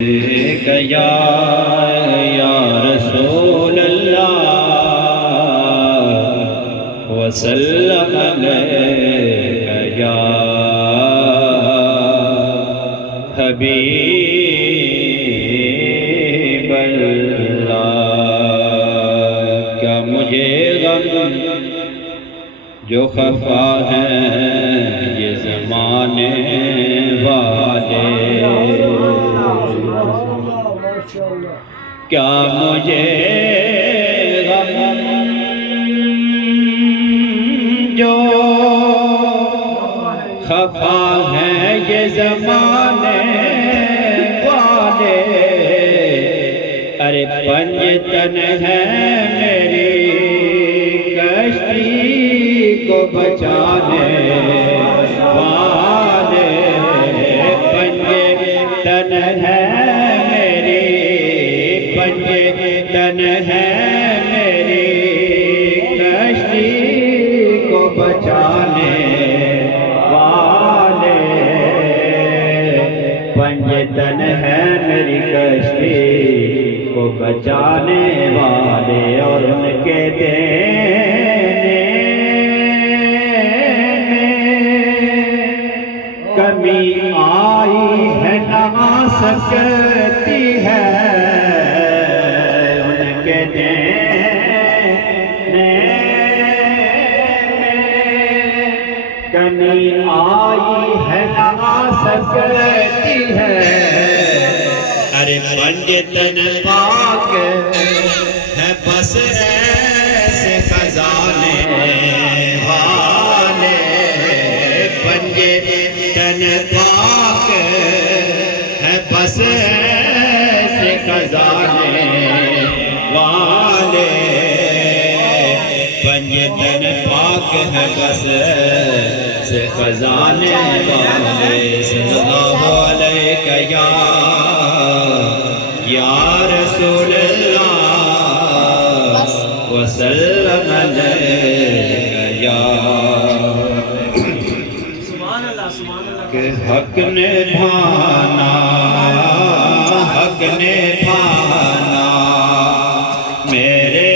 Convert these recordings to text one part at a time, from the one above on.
یا رسول اللہ وسلم علیک یا حبیب اللہ۔ کیا مجھے غم جو خفا ہے یہ زمانے والے، کیا مجھے غم جو خفا ہے یہ زمانے والے، ارے پنجتن ہے میری کشتی کو بچانے والے، پنجتن ہے پنجتن ہے میری کشتی کو بچانے والے، پنجتن ہے میری کشتی کو بچانے والے، اور ان کے دینے کمی آئی ہے نہ آ سکتی ہے، کمی آئی ہے نہ آ سکتی ہے، ارے پنجتن پاک ہے بس ایسے خزانے والے، پنجتن پاک ہے بس ایسے خزانے والے، پنجتن پاک ہے بس سے خزانے والے۔ صلی اللہ علیہ یا رسول اللہ وسلم علیہ یا کہ حق نے بھانا، حق نے بھانا میرے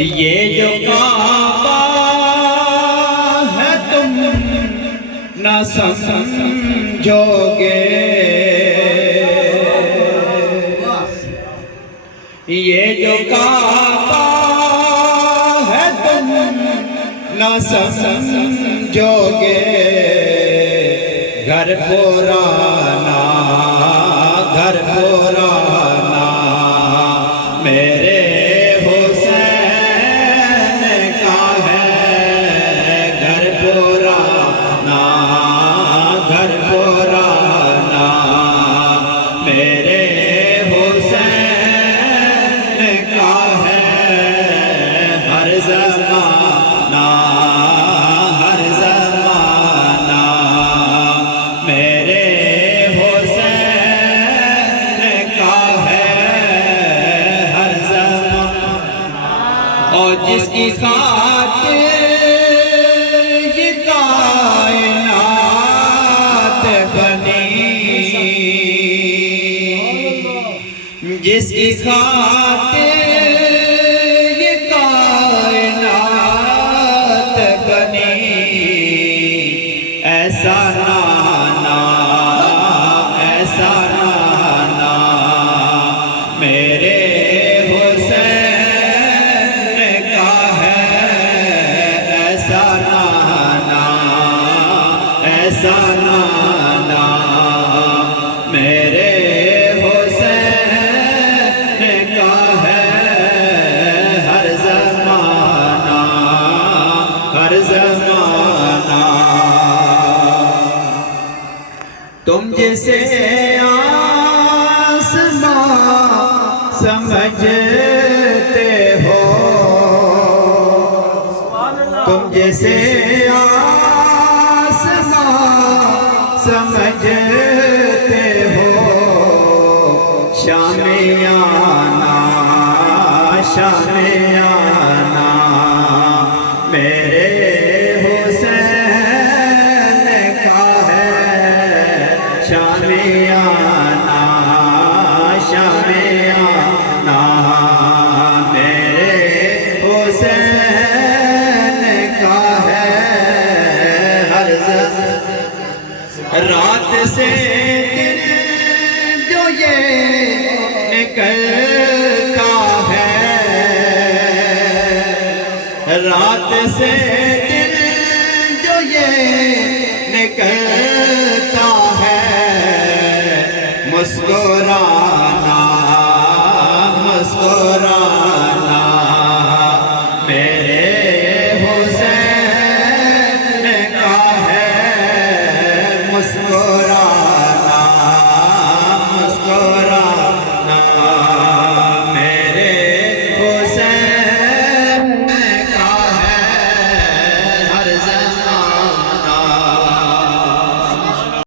یہ جو کعبہ ہے تم نہ سمجھو گے، یہ جو کعبہ ہے تم نہ سمجھو گے، گھر پرانا گھر پرانا میرے جس کی خاطر یہ کائنات بنی، جس کی خاطر یہ کائنات بنی، ایسا نانا ایسا نانا میرے حسین کا ہے، ایسا نانا میرے حسین کا ہے ہر زمانہ ہر زمانہ تم جسے آسمان سمجھتے ہو تم جسے آسمان سمجھتے ہو شامیانہ شامیانہ میرے حسین کا ہے شامیانہ شامیانہ میرے حسین کا ہے ہر رات سے دن جو یہ نکلتا ہے رات سے دن جو یہ نکلتا ہے مسکرانا مسکرانا